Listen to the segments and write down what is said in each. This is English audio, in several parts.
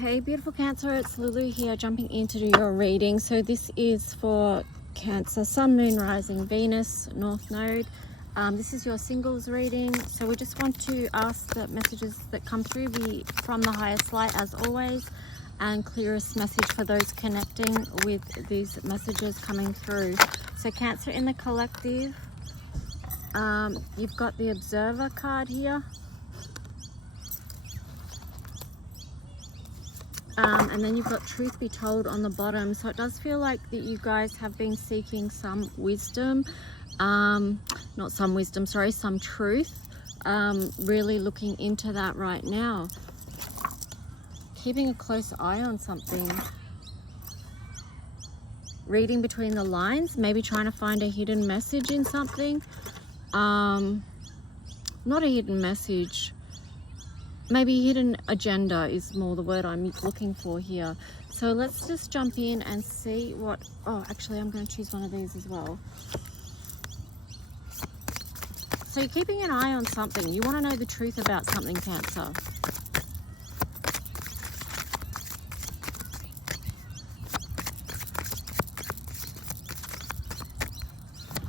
Hey beautiful Cancer, it's Lulu here, jumping in to do your reading. So this is for Cancer, Sun, Moon, Rising, Venus, North Node. This is your singles reading. So we just want to ask that messages that come through be from the highest light as always, and clearest message for those connecting with these messages coming through. So Cancer in the collective, you've got the Observer card here. And then you've got Truth Be Told on the bottom. So it does feel like that you guys have been seeking some wisdom, not some wisdom, sorry, some truth. Really looking into that right now. Keeping a close eye on something. Reading between the lines, maybe trying to find a hidden message in something. Not a hidden message. Maybe hidden agenda is more the word I'm looking for here. So let's just jump in and see what... Oh, actually, I'm going to choose one of these as well. So you're keeping an eye on something. You want to know the truth about something, Cancer.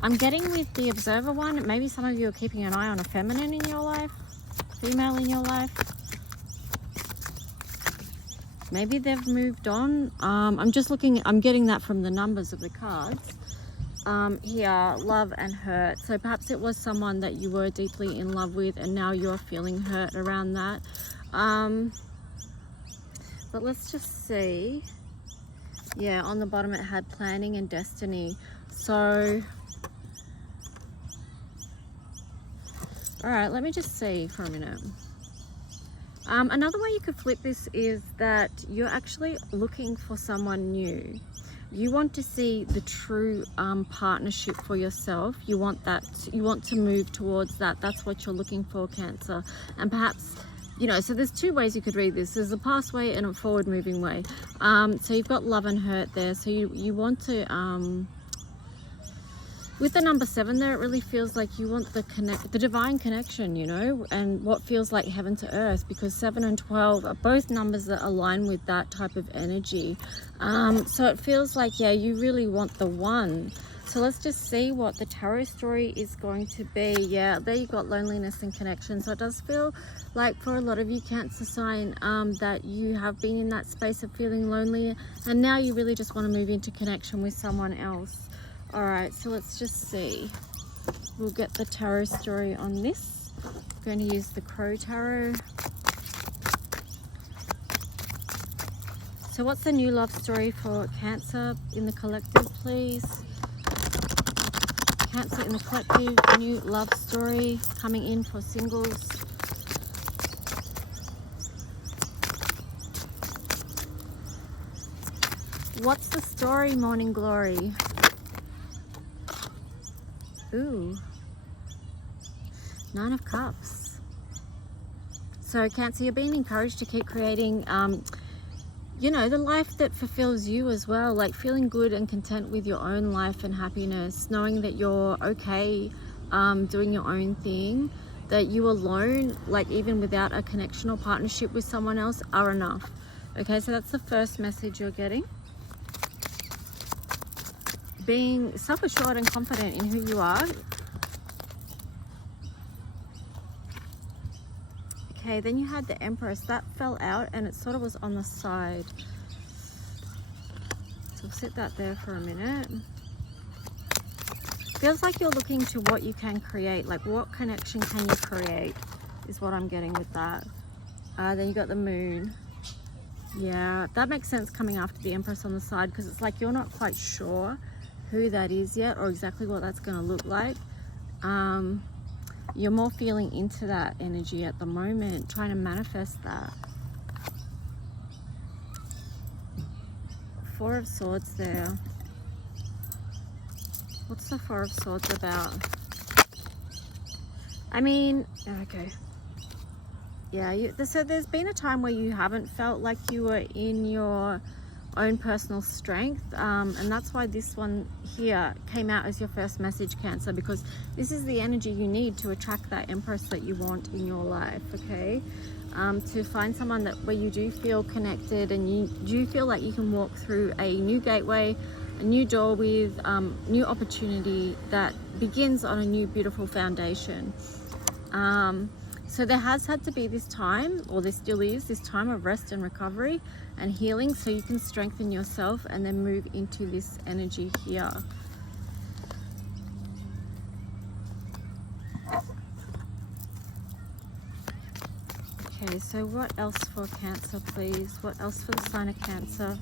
I'm getting with the Observer one, maybe some of you are keeping an eye on a feminine in your life. Female in your life. Maybe they've moved on. I'm just looking, I'm getting that from the numbers of the cards. Here, love and hurt. So perhaps it was someone that you were deeply in love with and now you're feeling hurt around that. But let's just see. Yeah, on the bottom it had planning and destiny. So all right, let me just see for a minute. Another way you could flip this is that you're actually looking for someone new. You want to see the true partnership for yourself. You want that, you want to move towards that. That's what you're looking for, Cancer. And perhaps, you know, so there's two ways you could read this. There's a past way and a forward moving way. So you've got love and hurt there. So you want to, with the number 7 there, it really feels like you want the divine connection, you know, and what feels like heaven to earth, because 7 and 12 are both numbers that align with that type of energy. So it feels like, yeah, you really want the one. So let's just see what the tarot story is going to be. Yeah, there you got loneliness and connection. So it does feel like for a lot of you, Cancer sign, that you have been in that space of feeling lonely, and now you really just want to move into connection with someone else. All right, so let's just see. We'll get the tarot story on this. I'm going to use the Crow Tarot. So what's the new love story for Cancer in the collective, please? Cancer in the collective, new love story coming in for singles. What's the story, Morning Glory? Ooh, 9 of Cups. So Cancer, you're being encouraged to keep creating, you know, the life that fulfills you as well, like feeling good and content with your own life and happiness, knowing that you're okay doing your own thing, that you alone, like even without a connection or partnership with someone else, are enough. Okay, so that's the first message you're getting. Being self-assured and confident in who you are. Okay, then you had the Empress. That fell out and it sort of was on the side. So we'll sit that there for a minute. Feels like you're looking to what you can create, like what connection can you create is what I'm getting with that. Then you got the Moon. Yeah, that makes sense coming after the Empress on the side, because it's like you're not quite sure who that is yet or exactly what that's going to look like. You're more feeling into that energy at the moment, trying to manifest that. 4 of Swords there. What's the 4 of Swords about? I mean, okay. Yeah, so there's been a time where you haven't felt like you were in your own personal strength, and that's why this one here came out as your first message, Cancer, because this is the energy you need to attract that Empress that you want in your life. Okay, to find someone that where you do feel connected and you do feel like you can walk through a new gateway, a new door with new opportunity that begins on a new beautiful foundation. So there has had to be this time, or there still is this time of rest and recovery and healing, so you can strengthen yourself and then move into this energy here. Okay, so what else for Cancer, please? What else for the sign of Cancer?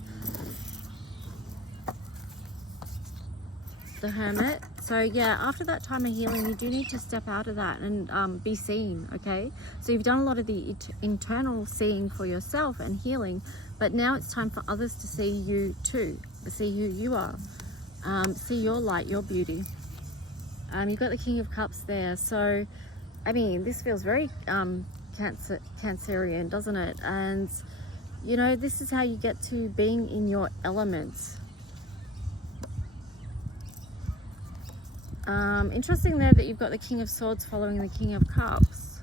The Hermit. So yeah, after that time of healing, you do need to step out of that and be seen, okay? So you've done a lot of the internal seeing for yourself and healing, but now it's time for others to see you too, see who you are, see your light, your beauty. You've got the King of Cups there. So, I mean, this feels very Cancerian, doesn't it? And, you know, this is how you get to being in your element. Interesting there that you've got the King of Swords following the King of Cups.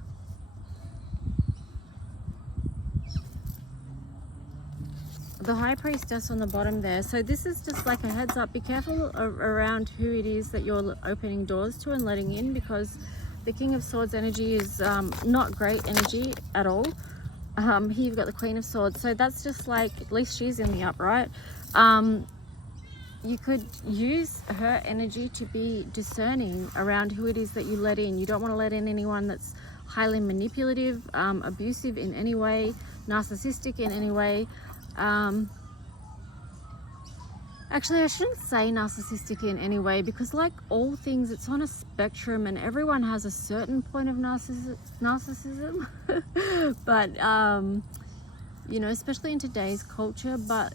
The High Priestess on the bottom there. So this is just like a heads up. Be careful around who it is that you're opening doors to and letting in, because the King of Swords energy is not great energy at all. Here you've got the Queen of Swords. So that's just like, at least she's in the upright. You could use her energy to be discerning around who it is that you let in. You don't want to let in anyone that's highly manipulative, abusive in any way, narcissistic in any way. Actually, I shouldn't say narcissistic in any way, because like all things, it's on a spectrum and everyone has a certain point of narcissism. But, you know, especially in today's culture, but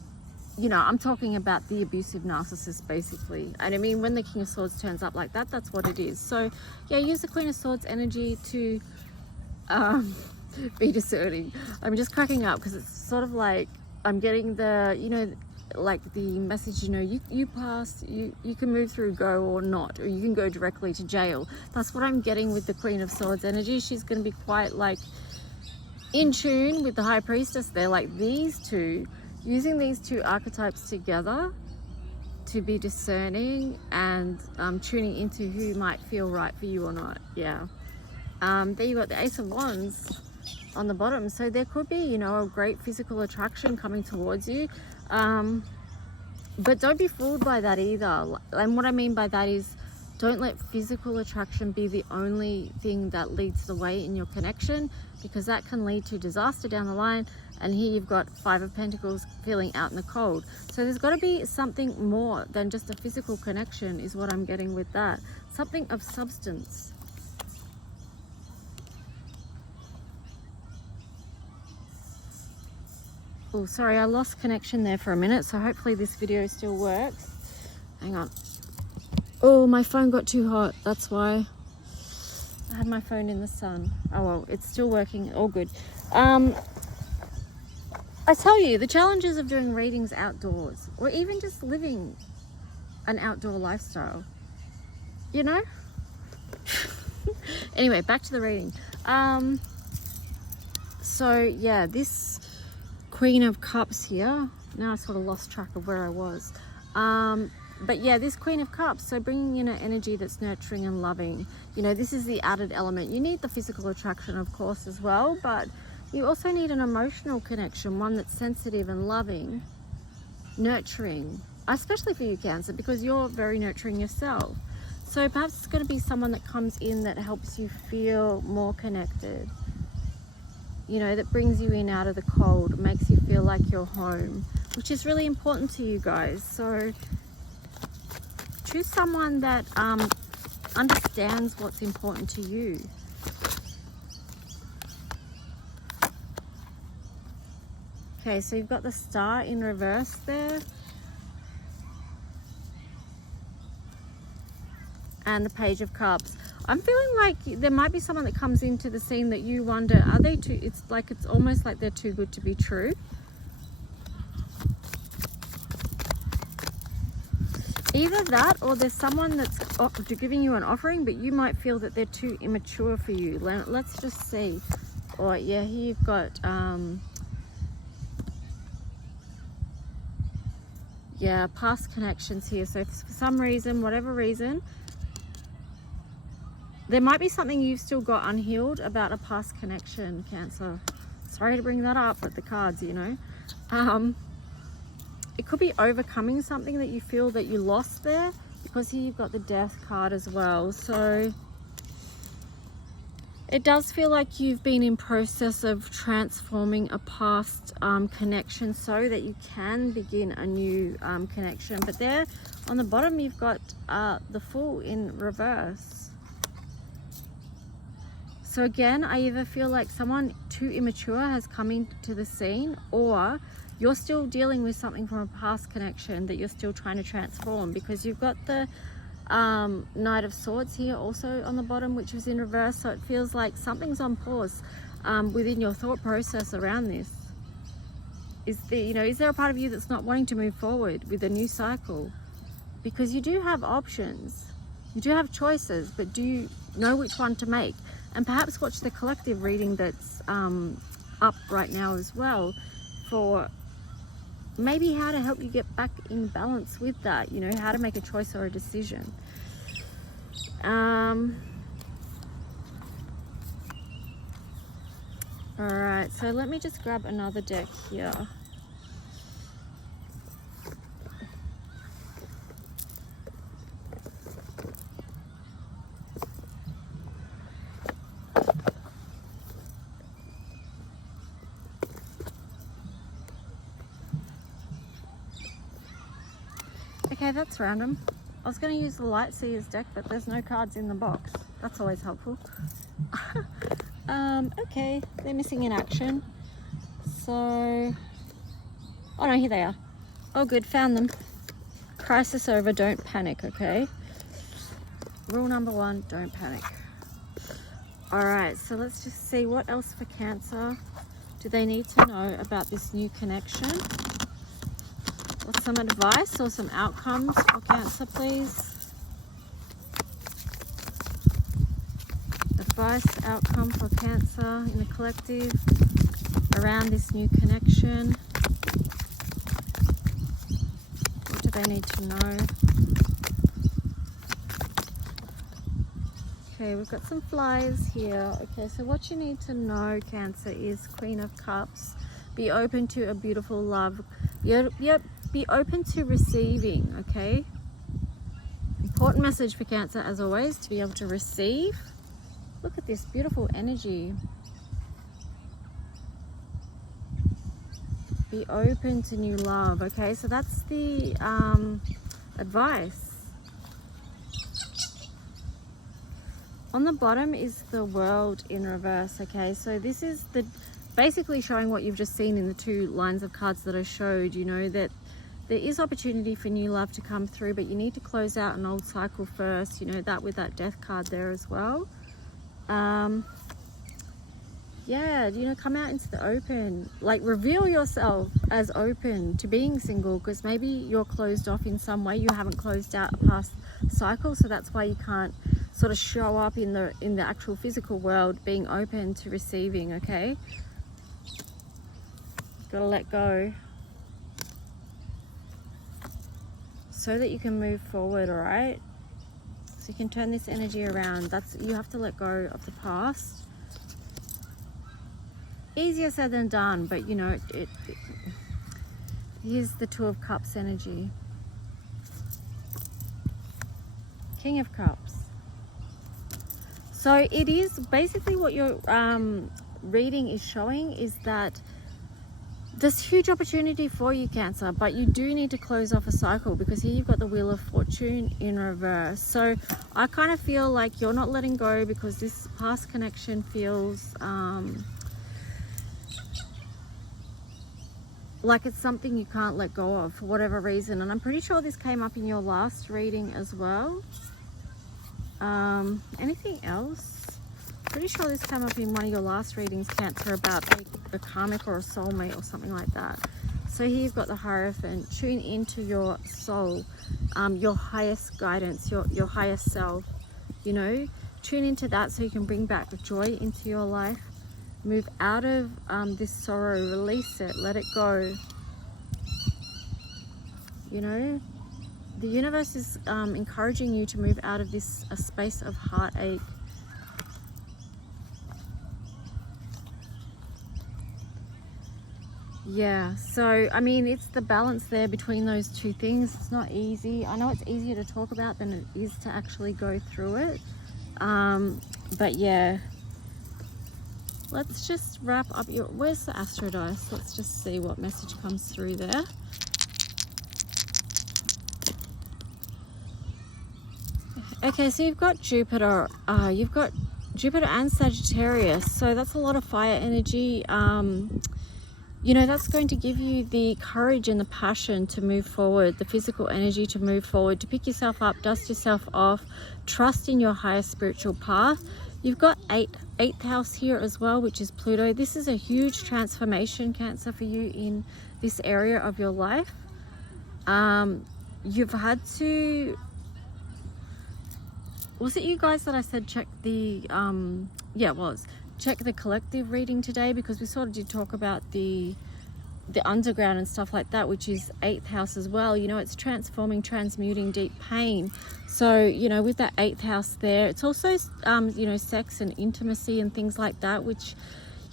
you know, I'm talking about the abusive narcissist, basically. And I mean, when the King of Swords turns up like that, that's what it is. So yeah, use the Queen of Swords energy to be discerning. I'm just cracking up because it's sort of like I'm getting the, you know, like the message, you know, you pass, you can move through, go or not, or you can go directly to jail. That's what I'm getting with the Queen of Swords energy. She's going to be quite like in tune with the High Priestess there, like these two, using these two archetypes together to be discerning and tuning into who might feel right for you or not. Yeah. There you got the Ace of Wands on the bottom. So there could be, you know, a great physical attraction coming towards you. But don't be fooled by that either. And what I mean by that is, don't let physical attraction be the only thing that leads the way in your connection, because that can lead to disaster down the line. And here you've got Five of Pentacles, feeling out in the cold. So there's got to be something more than just a physical connection is what I'm getting with that. Something of substance. Oh, sorry, I lost connection there for a minute. So hopefully this video still works. Hang on. Oh, my phone got too hot. That's why. I had my phone in the sun. Oh, well, it's still working. All good. I tell you, the challenges of doing readings outdoors, or even just living an outdoor lifestyle, you know? Anyway, back to the reading. So yeah, this Queen of Cups here, now I sort of lost track of where I was. But yeah, this Queen of Cups, so bringing in an energy that's nurturing and loving. You know, this is the added element. You need the physical attraction, of course, as well, but you also need an emotional connection, one that's sensitive and loving, nurturing, especially for you, Cancer, because you're very nurturing yourself. So perhaps it's going to be someone that comes in that helps you feel more connected, you know, that brings you in out of the cold, makes you feel like you're home, which is really important to you guys. So choose someone that understands what's important to you. Okay, so you've got the Star in reverse there. And the Page of Cups. I'm feeling like there might be someone that comes into the scene that you wonder, are they too, it's almost like they're too good to be true. Either that, or there's someone that's giving you an offering, but you might feel that they're too immature for you. Let's just see. Or yeah, here you've got yeah, past connections here. So for some reason, whatever reason, there might be something you've still got unhealed about a past connection, Cancer. Sorry to bring that up, but the cards, you know. It could be overcoming something that you feel that you lost there, because here you've got the Death card as well. So it does feel like you've been in process of transforming a past connection so that you can begin a new connection. But there on the bottom, you've got the Fool in reverse. So again, I either feel like someone too immature has come into the scene, or you're still dealing with something from a past connection that you're still trying to transform, because you've got the Knight of Swords here also on the bottom, which is in reverse. So it feels like something's on pause within your thought process around this. Is there a part of you that's not wanting to move forward with a new cycle? Because you do have options, you do have choices, but do you know which one to make? And perhaps watch the collective reading that's up right now as well, for maybe how to help you get back in balance with that, you know, how to make a choice or a decision. All right, so let me just grab another deck here. Okay, that's random. I was going to use the Light Seers deck, but there's no cards in the box. That's always helpful. Okay, they're missing in action. So, oh no, here they are. Oh good, found them. Crisis over, don't panic, okay? Rule number 1, don't panic. Alright, so let's just see what else for Cancer do they need to know about this new connection. What's some advice or some outcomes for Cancer, please? Advice, outcome for Cancer in the collective around this new connection. What do they need to know? Okay, we've got some flies here. Okay, so what you need to know, Cancer, is Queen of Cups. Be open to a beautiful love. Yep. Be open to receiving, okay? Important message for Cancer, as always, to be able to receive. Look at this beautiful energy. Be open to new love, okay? So that's the advice. On the bottom is the World in reverse, okay? So this is basically showing what you've just seen in the 2 lines of cards that I showed, you know, that there is opportunity for new love to come through, but you need to close out an old cycle first, you know, that with that Death card there as well. Yeah, you know, come out into the open, like reveal yourself as open to being single, because maybe you're closed off in some way, you haven't closed out a past cycle, so that's why you can't sort of show up in the actual physical world being open to receiving, okay? Gotta let go so that you can move forward, all right? So you can turn this energy around. You have to let go of the past. Easier said than done, but you know, here's the 2 of Cups energy. King of Cups. So it is basically what your reading is showing is that there's huge opportunity for you, Cancer, but you do need to close off a cycle, because here you've got the Wheel of Fortune in reverse. So I kind of feel like you're not letting go, because this past connection feels like it's something you can't let go of for whatever reason. And I'm pretty sure this came up in your last reading as well. Anything else? Pretty sure this came up in one of your last readings, Cancer, about a karmic or a soulmate or something like that. So here you've got the Hierophant. Tune into your soul, your highest guidance, your highest self, you know. Tune into that so you can bring back joy into your life. Move out of this sorrow, release it, let it go. You know, the universe is encouraging you to move out of this space of heartache. Yeah, so I mean, it's the balance there between those two things. It's not easy. I know it's easier to talk about than it is to actually go through it. But yeah, let's just wrap up your, where's the astro dice? Let's just see what message comes through there. Okay, so you've got Jupiter and Sagittarius, so that's a lot of fire energy. You know, that's going to give you the courage and the passion to move forward, the physical energy to move forward, to pick yourself up, dust yourself off, trust in your higher spiritual path. You've got eighth house here as well, which is Pluto. This is a huge transformation, Cancer, for you in this area of your life. You've had to, was it you guys that I said check the, yeah, it was. Check the collective reading today, because we sort of did talk about the underground and stuff like that, which is 8th house as well. You know, it's transforming, transmuting deep pain. So, you know, with that 8th house there, it's also you know, sex and intimacy and things like that, which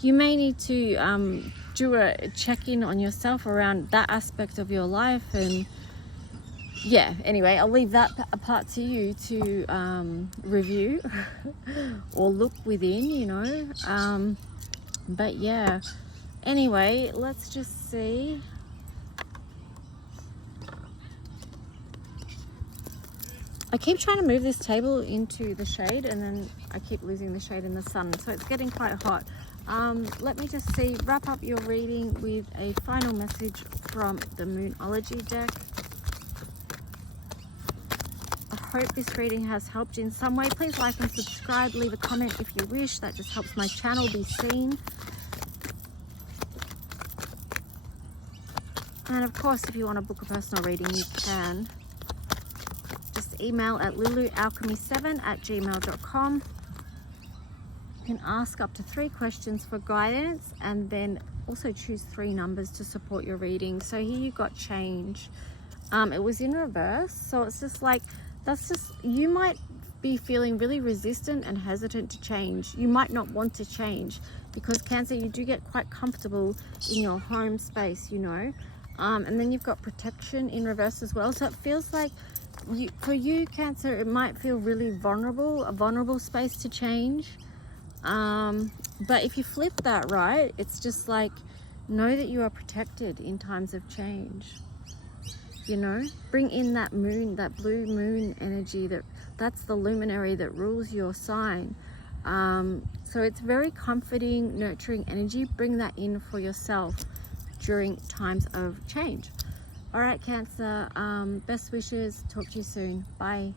you may need to do a check-in on yourself around that aspect of your life. And yeah, anyway, I'll leave that apart to you to review or look within, you know. But yeah, anyway, let's just see. I keep trying to move this table into the shade, and then I keep losing the shade in the sun, so it's getting quite hot. Let me just see, wrap up your reading with a final message from the Moonology deck. I hope this reading has helped in some way. Please like and subscribe, leave a comment if you wish. That just helps my channel be seen. And of course, if you want to book a personal reading, you can. Just email at lulualchemy7@gmail.com. You can ask up to 3 questions for guidance, and then also choose 3 numbers to support your reading. So here you got change. It was in reverse, so it's just like, that's just, you might be feeling really resistant and hesitant to change. You might not want to change, because Cancer, you do get quite comfortable in your home space, you know. And then you've got protection in reverse as well. So it feels like for you, Cancer, it might feel really vulnerable, a vulnerable space to change. But if you flip that, right, it's just like, know that you are protected in times of change. You know, bring in that moon, that blue moon energy, that's the luminary that rules your sign. So it's very comforting, nurturing energy. Bring that in for yourself during times of change. All right, Cancer, best wishes. Talk to you soon. Bye.